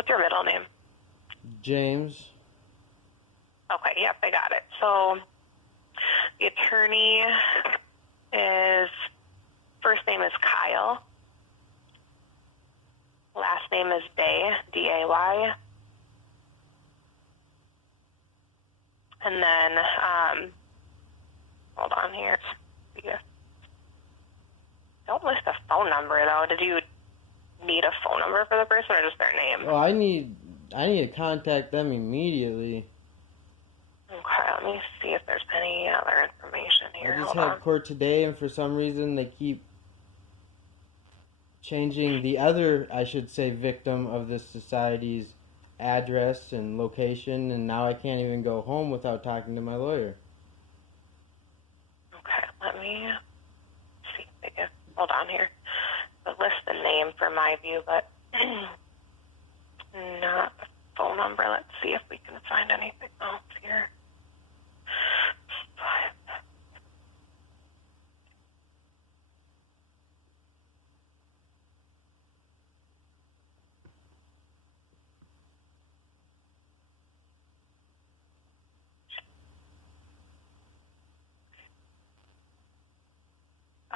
What's your middle name? James. Okay, yep, I got it. So the attorney first name is Kyle. Last name is Day, D-A-Y. And then, hold on here. Don't list a phone number, though. Did you need a phone number for the person or just their name? Oh, I need to contact them immediately. Okay, let me see if there's any other information here. I just Hold had on. court today, and for some reason they keep changing the other, I should say, victim of this society's address and location, and now I can't even go home without talking to my lawyer. Okay, let me see. Hold on here. But list the name for my view, but not the phone number. Let's see if we can find anything else here.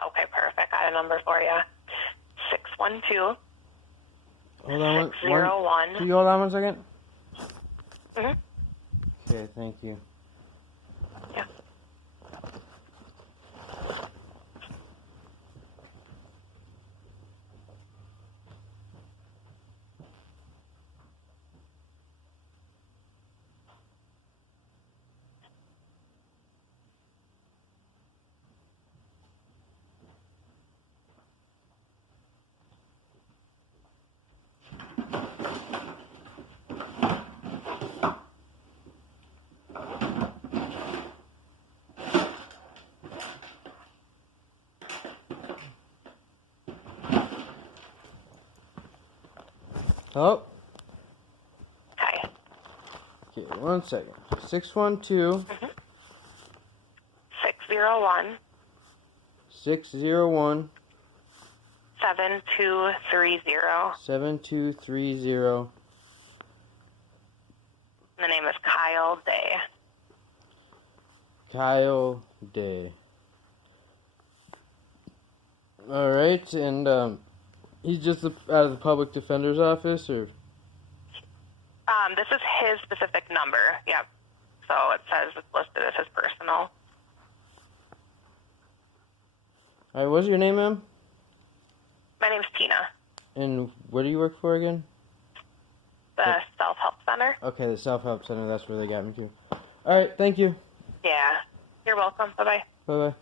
Okay, perfect. Got a number for you. 612. Hold on 601. Can you hold on 1 second? Mm-hmm. Okay, thank you. Yeah. Oh. Okay. Okay, 1 second. 612. 601. 601. 7230. 7230. The name is Kyle Day. Kyle Day. Alright, and he's just out of the public defender's office, or? This is his specific number. Yep. So it says it's listed as his personal. Alright, what's your name, ma'am? My name's Tina. And where do you work for again? The Self-Help Center. Okay, the Self-Help Center, that's where they got me to. Alright, thank you. Yeah. You're welcome. Bye-bye. Bye-bye.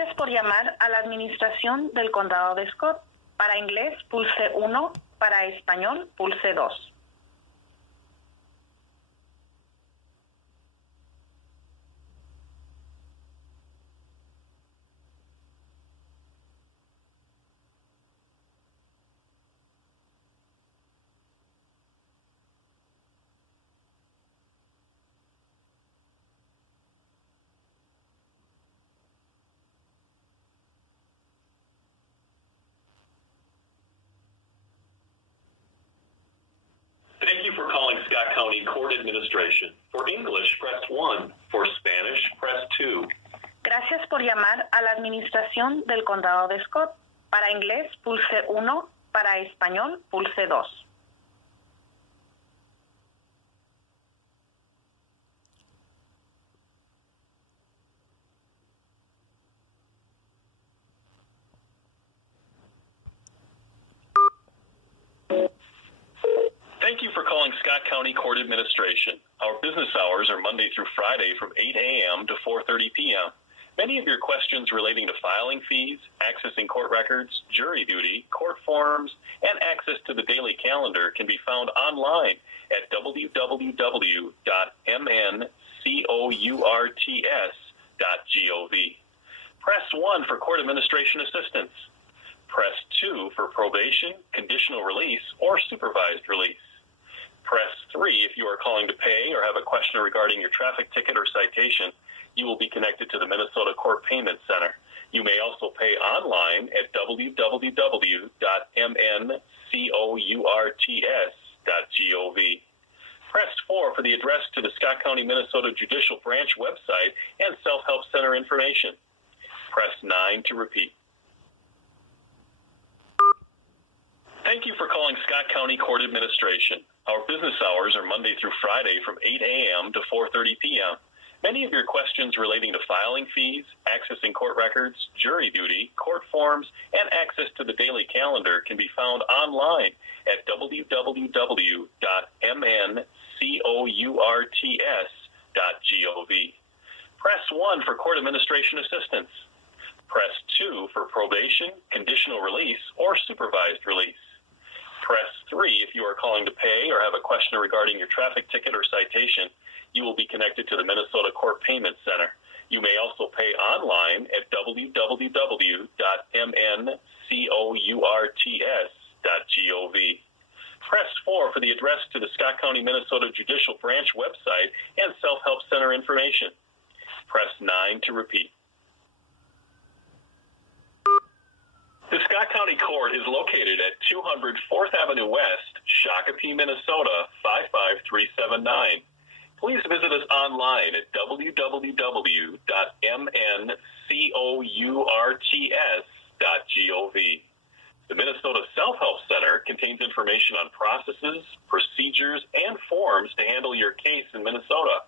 Gracias por llamar a la administración del condado de Scott. Para inglés, pulse 1. Para español, pulse 2. Thank you for calling Scott County Court Administration. For English, press 1. For Spanish, press 2. Gracias por llamar a la administración del condado de Scott. Para inglés, pulse 1. Para español, pulse 2. Thank you for calling Scott County Court Administration. Our business hours are Monday through Friday from 8 a.m. to 4:30 p.m. Many of your questions relating to filing fees, accessing court records, jury duty, court forms, and access to the daily calendar can be found online at www.mncourts.gov. Press 1 for court administration assistance. Press 2 for probation, conditional release, or supervised release. Press 3 if you are calling to pay or have a question regarding your traffic ticket or citation. You will be connected to the Minnesota Court Payment Center. You may also pay online at www.mncourts.gov. Press 4 for the address to the Scott County, Minnesota Judicial Branch website and Self-Help Center information. Press 9 to repeat. Thank you for calling Scott County Court Administration. Our business hours are Monday through Friday from 8 a.m. to 4:30 p.m. Many of your questions relating to filing fees, accessing court records, jury duty, court forms, and access to the daily calendar can be found online at www.mncourts.gov. Press 1 for court administration assistance. Press 2 for probation, conditional release, or supervised release. Press 3 if you are calling to pay or have a question regarding your traffic ticket or citation. You will be connected to the Minnesota Court Payment Center. You may also pay online at www.mncourts.gov. Press 4 for the address to the Scott County, Minnesota Judicial Branch website and Self-Help Center information. Press 9 to repeat. The Scott County Court is located at 200 4th Avenue West, Shakopee, Minnesota 55379. Please visit us online at www.mncourts.gov. The Minnesota Self-Help Center contains information on processes, procedures, and forms to handle your case in Minnesota.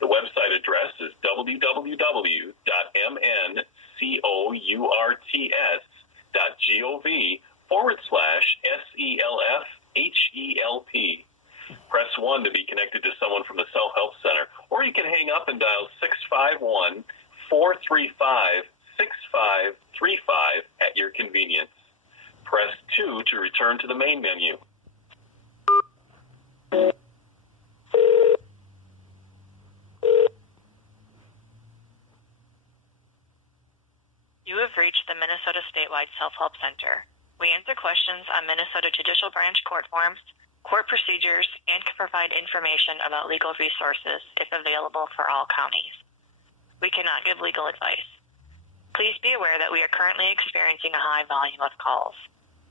The website address is www.mncourts.gov/SELFHELP. Press 1 to be connected to someone from the Self-Help Center, or you can hang up and dial 651-435-6535 at your convenience. Press 2 to return to the main menu. You have reached the Minnesota Statewide Self-Help Center. We answer questions on Minnesota Judicial Branch court forms, court procedures, and can provide information about legal resources if available for all counties. We cannot give legal advice. Please be aware that we are currently experiencing a high volume of calls.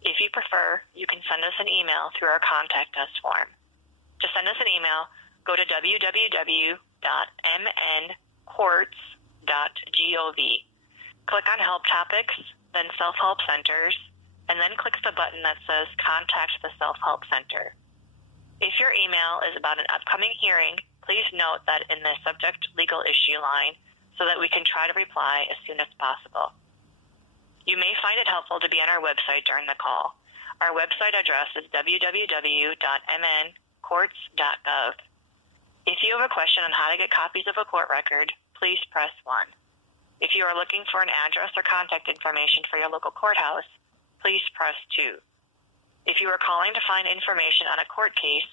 If you prefer, you can send us an email through our Contact Us form. To send us an email, go to www.mncourts.gov. Click on Help Topics, then Self-Help Centers, and then click the button that says Contact the Self-Help Center. If your email is about an upcoming hearing, please note that in the subject legal issue line so that we can try to reply as soon as possible. You may find it helpful to be on our website during the call. Our website address is www.mncourts.gov. If you have a question on how to get copies of a court record, please press 1. If you are looking for an address or contact information for your local courthouse, please press 2. If you are calling to find information on a court case,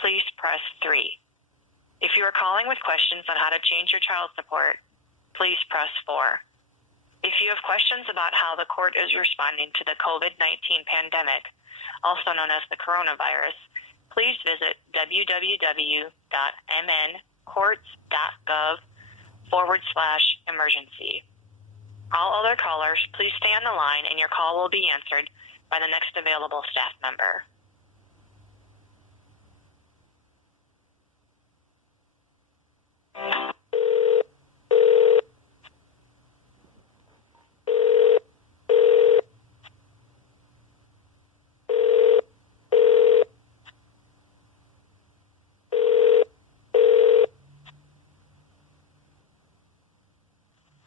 please press 3. If you are calling with questions on how to change your child support, please press 4. If you have questions about how the court is responding to the COVID-19 pandemic, also known as the coronavirus, please visit www.mncourts.gov/emergency. All other callers, please stay on the line and your call will be answered by the next available staff member.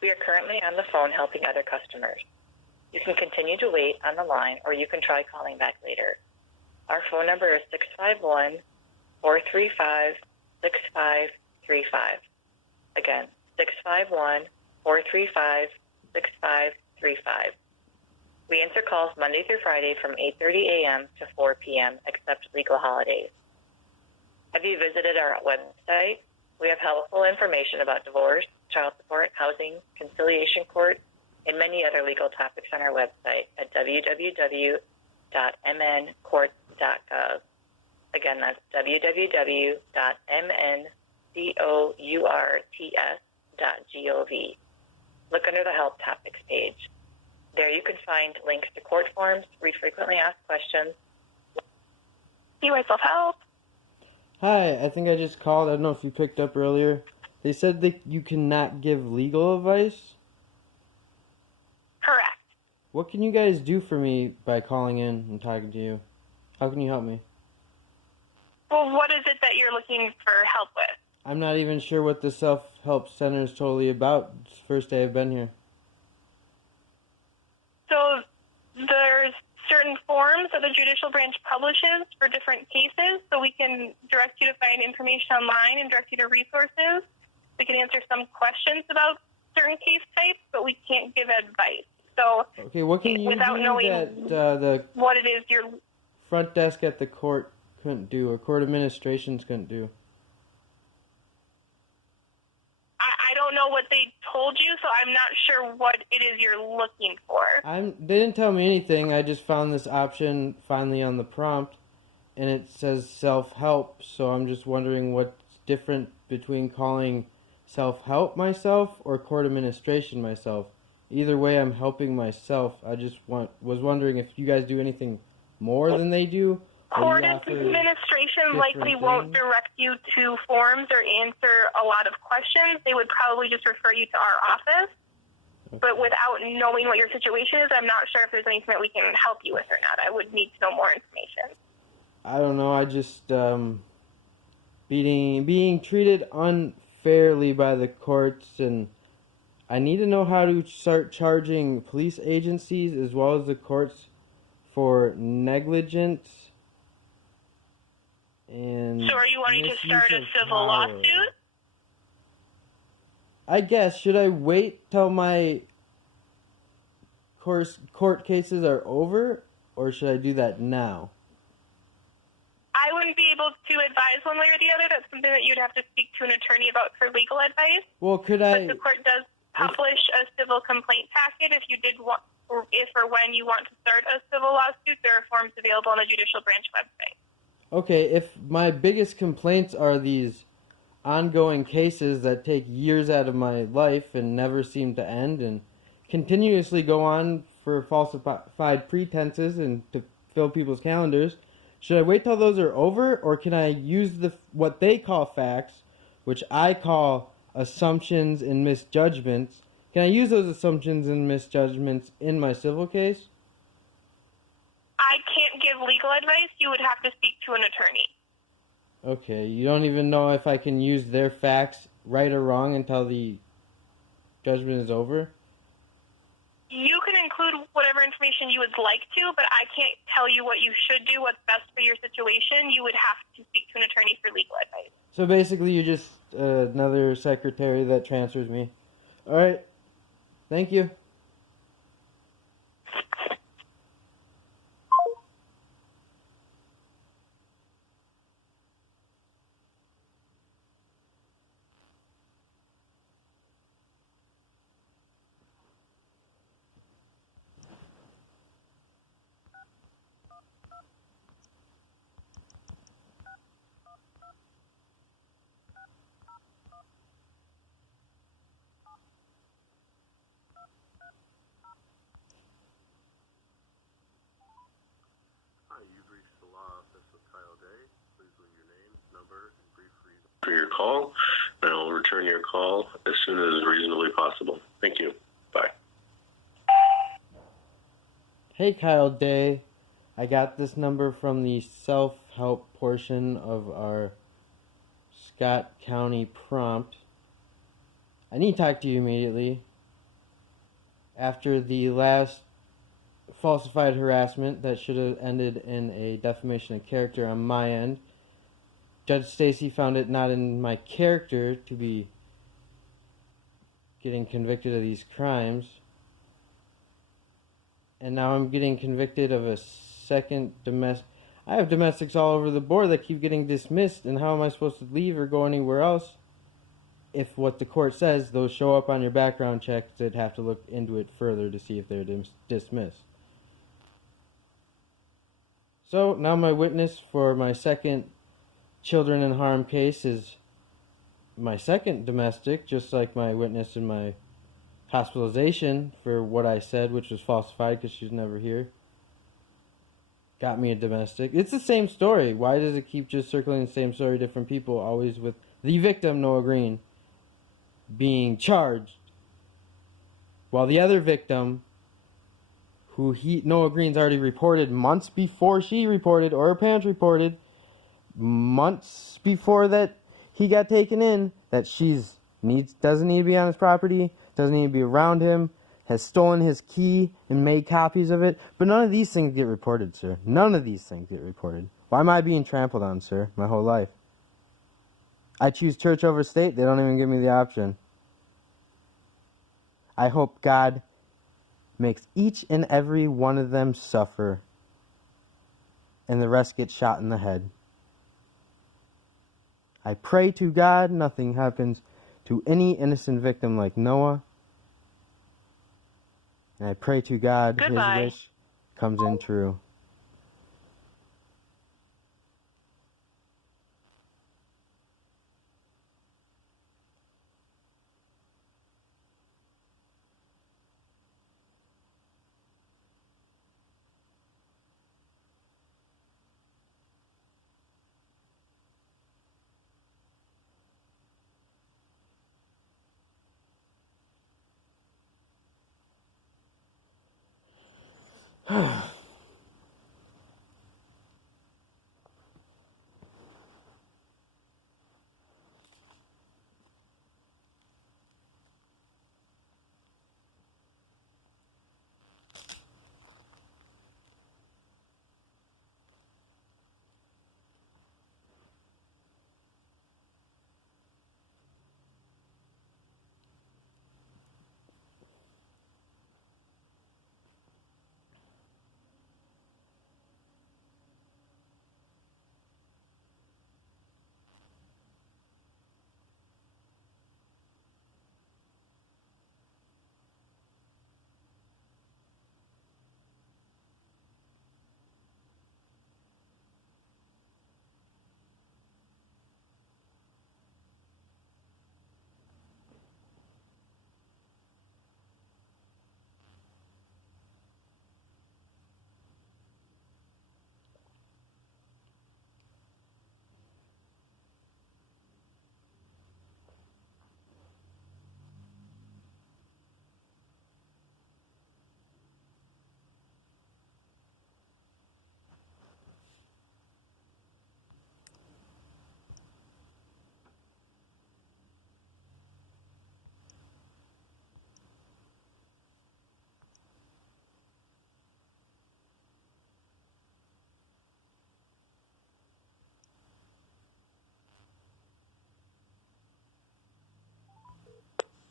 We are currently on the phone helping other customers. You can continue to wait on the line or you can try calling back later. Our phone number is 651-435-6535. Again, 651-435-6535. We answer calls Monday through Friday from 8:30 a.m. to 4 p.m. except legal holidays. Have you visited our website? We have helpful information about divorce, child support, housing, conciliation court, and many other legal topics on our website at www.mncourts.gov. Again, that's www.mncourts.gov. Look under the Help Topics page. There you can find links to court forms, read frequently asked questions. You self-help. Hi, I think I just called. I don't know if you picked up earlier. They said that you cannot give legal advice. Correct. What can you guys do for me by calling in and talking to you? How can you help me? Well, what is it that you're looking for help with? I'm not even sure what the self-help center is totally about. It's the first day I've been here. So there's certain forms that the judicial branch publishes for different cases, so we can direct you to find information online and direct you to resources. We can answer some questions about certain case types, but we can't give advice. So, okay, what can you without do knowing that the what it is you're front desk at the court couldn't do, or court administrations couldn't do? I don't know what they told you, so I'm not sure what it is you're looking for. They didn't tell me anything. I just found this option finally on the prompt, and it says self-help, so I'm just wondering what's different between calling self-help myself or court administration myself. Either way, I'm helping myself. I just was wondering if you guys do anything more than they do. Court administration likely won't direct you to forms or answer a lot of questions. They would probably just refer you to our office. Okay. But without knowing what your situation is, I'm not sure if there's anything that we can help you with or not. I would need to know more information. I don't know. I just being treated unfairly by the courts, and I need to know how to start charging police agencies as well as the courts for negligence. And so are you wanting to start a civil lawsuit? I guess. Should I wait till my court cases are over, or should I do that now? I wouldn't be able to advise one way or the other. That's something that you'd have to speak to an attorney about for legal advice. Well, but the court does publish a civil complaint packet if you did want, or if or when you want to start a civil lawsuit. There are forms available on the judicial branch website. Okay, if my biggest complaints are these ongoing cases that take years out of my life and never seem to end and continuously go on for falsified pretenses and to fill people's calendars, should I wait till those are over, or can I use what they call facts, which I call assumptions and misjudgments? Can I use those assumptions and misjudgments in my civil case? I can't give legal advice. You would have to speak to an attorney. Okay, you don't even know if I can use their facts right or wrong until the judgment is over? You can include whatever information you would like to, but I can't tell you what you should do, what's best for your situation. You would have to speak to an attorney for legal advice. So basically you're just another secretary that transfers me. All right. Thank you. Hi, you've reached the law office of Kyle Day. Please leave your name, number, and brief reason for your call, and I will return your call as soon as reasonably possible. Thank you. Bye. Hey, Kyle Day. I got this number from the self-help portion of our Scott County prompt. I need to talk to you immediately. After the last falsified harassment that should have ended in a defamation of character on my end, Judge Stacy found it not in my character to be getting convicted of these crimes. And now I'm getting convicted of a second domestic. I have domestics all over the board that keep getting dismissed, and how am I supposed to leave or go anywhere else if what the court says, those show up on your background checks, they'd have to look into it further to see if they're dismissed. So now my witness for my second children in harm case is my second domestic, just like my witness in my hospitalization for what I said, which was falsified because she's never here. Got me a domestic. It's the same story. Why does it keep just circling the same story, different people, always with the victim, Noah Green, being charged, while the other victim, who Noah Green's already reported months before she reported, or her parents reported, months before that he got taken in, that doesn't need to be on his property, doesn't need to be around him, has stolen his key and made copies of it. But none of these things get reported, sir. None of these things get reported. Why am I being trampled on, sir, my whole life? I choose church over state. They don't even give me the option. I hope God makes each and every one of them suffer, and the rest get shot in the head. I pray to God nothing happens to any innocent victim like Noah. And I pray to God Goodbye. his wish comes in true.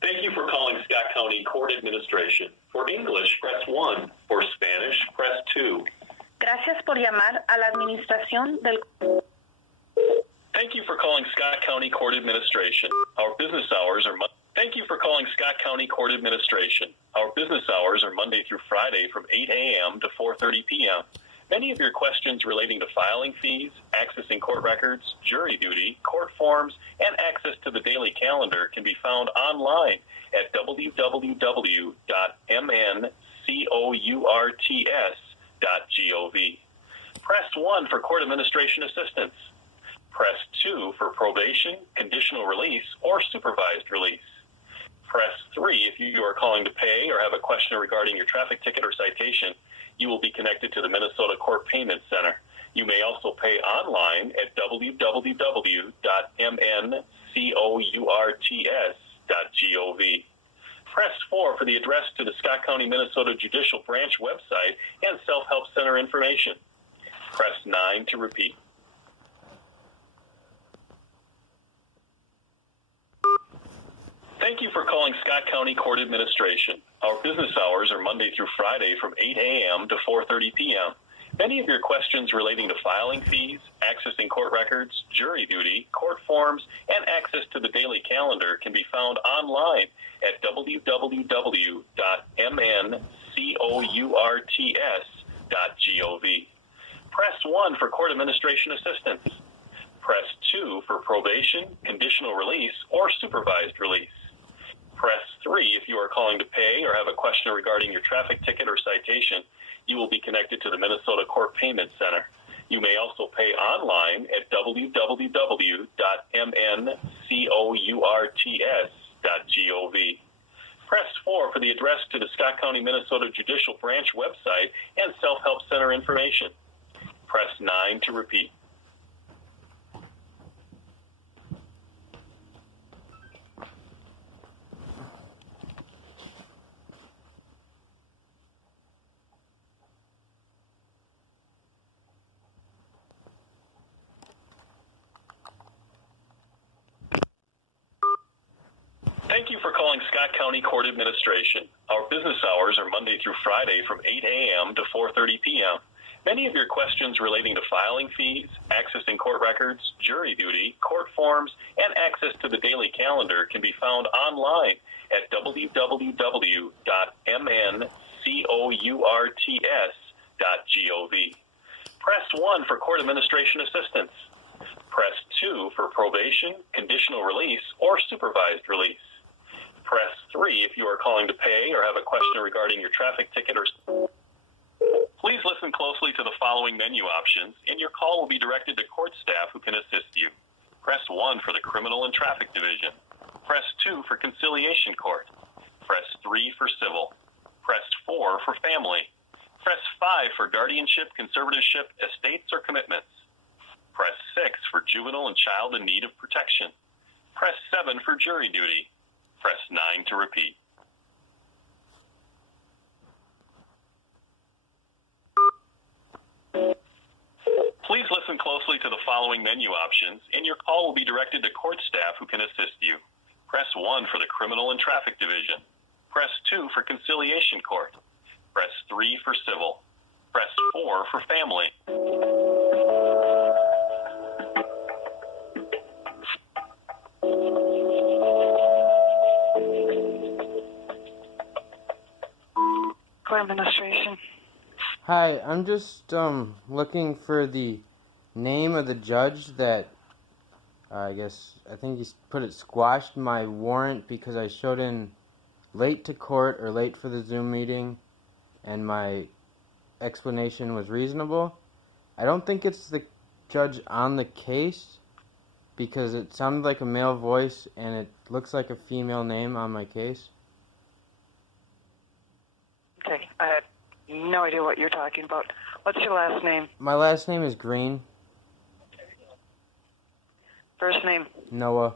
Thank you for calling Scott County Court Administration. For English, press 1. For Spanish, press 2. Gracias por llamar a la administración del... Thank you for calling Scott County Court Administration. Our business hours are Thank you for calling Scott County Court Administration. Our business hours are Monday through Friday from 8 a.m. to 4:30 p.m. Many of your questions relating to filing fees, accessing court records, jury duty, court forms, and access to the daily calendar can be found online at www.mncourts.gov. Press 1 for court administration assistance. Press 2 for probation, conditional release, or supervised release. Press 3 if you are calling to pay or have a question regarding your traffic ticket or citation. You will be connected to the Minnesota Court Payment Center. You may also pay online at www.mncourts.gov. Press 4 for the address to the Scott County, Minnesota Judicial Branch website and Self-Help Center information. Press 9 to repeat. Thank you for calling Scott County Court Administration. Our business hours are Monday through Friday from 8 a.m. to 4:30 p.m. Many of your questions relating to filing fees, accessing court records, jury duty, court forms, and access to the daily calendar can be found online at www.mncourts.gov. Press 1 for court administration assistance. Press 2 for probation, conditional release, or supervised release. Press 3 if you are calling to pay or have a question regarding your traffic ticket or citation. You will be connected to the Minnesota Court Payment Center. You may also pay online at www.mncourts.gov. Press 4 for the address to the Scott County, Minnesota Judicial Branch website and Self-Help Center information. Press 9 to repeat. Thank you for calling Scott County Court Administration. Our business hours are Monday through Friday from 8 a.m. to 4:30 p.m. Many of your questions relating to filing fees, accessing court records, jury duty, court forms, and access to the daily calendar can be found online at www.mncourts.gov. Press 1 for court administration assistance. Press 2 for probation, conditional release, or supervised release. Press 3 if you are calling to pay or have a question regarding your traffic ticket or... Please listen closely to the following menu options, and your call will be directed to court staff who can assist you. Press 1 for the Criminal and Traffic Division. Press 2 for Conciliation Court. Press 3 for Civil. Press 4 for Family. Press 5 for Guardianship, Conservatorship, Estates, or Commitments. Press 6 for Juvenile and Child in Need of Protection. Press 7 for Jury Duty. Press 9 to repeat. Please listen closely to the following menu options, and your call will be directed to court staff who can assist you. Press 1 for the Criminal and Traffic Division. Press 2 for Conciliation Court. Press 3 for Civil. Press 4 for Family. Court Administration. Hi, I'm just looking for the name of the judge that I think he put it squashed my warrant because I showed in late to court or late for the Zoom meeting and my explanation was reasonable. I don't think it's the judge on the case because it sounded like a male voice and it looks like a female name on my case. Okay, I have no idea what you're talking about. What's your last name? My last name is Green. First name? Noah.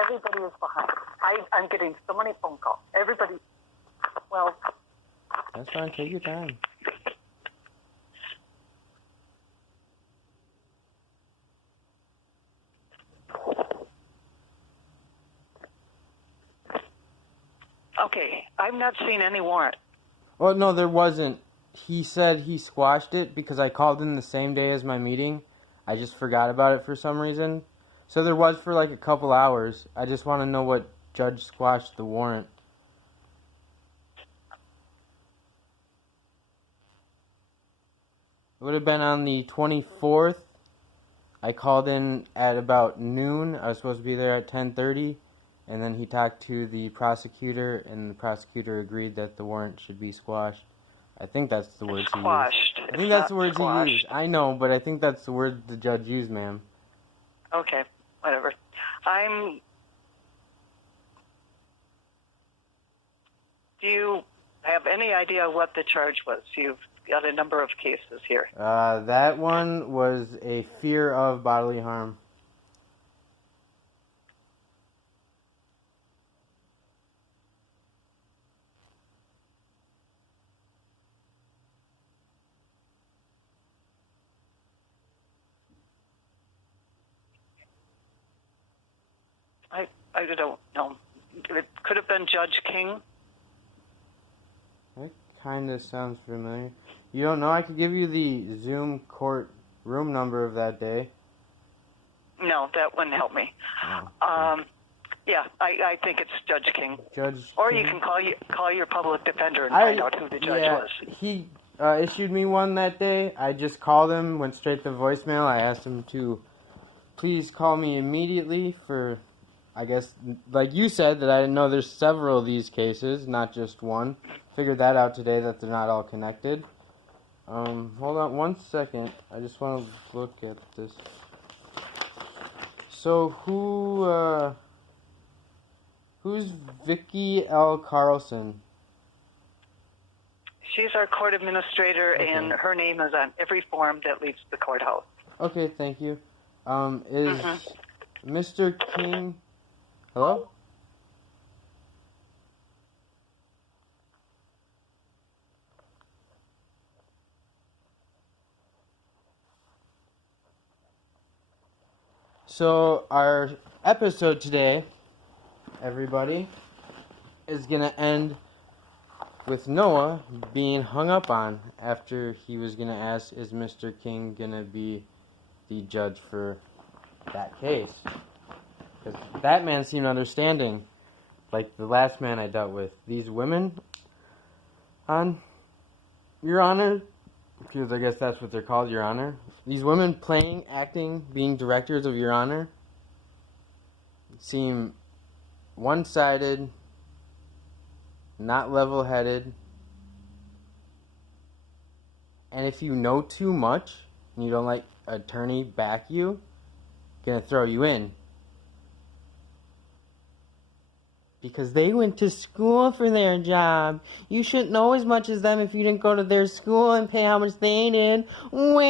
Everybody is behind. I'm getting so many phone calls. Everybody, well... That's fine, take your time. I'm not seeing any warrant. Well, no, there wasn't. He said he squashed it because I called in the same day as my meeting. I just forgot about it for some reason. So there was for like a couple hours. I just want to know what judge squashed the warrant. It would have been on the 24th. I called in at about noon. I was supposed to be there at 10:30. And then he talked to the prosecutor, and the prosecutor agreed that the warrant should be squashed. I think that's the words he used. Squashed. I think that's the words he used. I know, but I think that's the word the judge used, ma'am. Okay, whatever. Do you have any idea what the charge was? You've got a number of cases here. That one was a fear of bodily harm. I don't know. It could have been Judge King. That kind of sounds familiar. You don't know? I could give you the Zoom court room number of that day. No, that wouldn't help me. Oh, Yeah, I think it's Judge King. Judge Or King? you can call your public defender and find out who the judge was. He issued me one that day. I just called him, went straight to voicemail. I asked him to please call me immediately for, I guess, like you said, that I didn't know there's several of these cases, not just one. Figured that out today, that they're not all connected. Hold on one second. I just want to look at this. So who's Vicky L. Carlson? She's our court administrator, Okay. and her name is on every form that leaves the courthouse. Okay, thank you. Is Mr. King... Hello? So, our episode today, everybody, is going to end with Noah being hung up on after he was going to ask, is Mr. King going to be the judge for that case? Because that man seemed understanding, like the last man I dealt with. These women, on Your Honor, because I guess that's what they're called, Your Honor. These women playing, acting, being directors of Your Honor seem one-sided, not level-headed, and if you know too much and you don't let an attorney back you, gonna throw you in. Because they went to school for their job. You shouldn't know as much as them if you didn't go to their school and pay how much they did. Wah!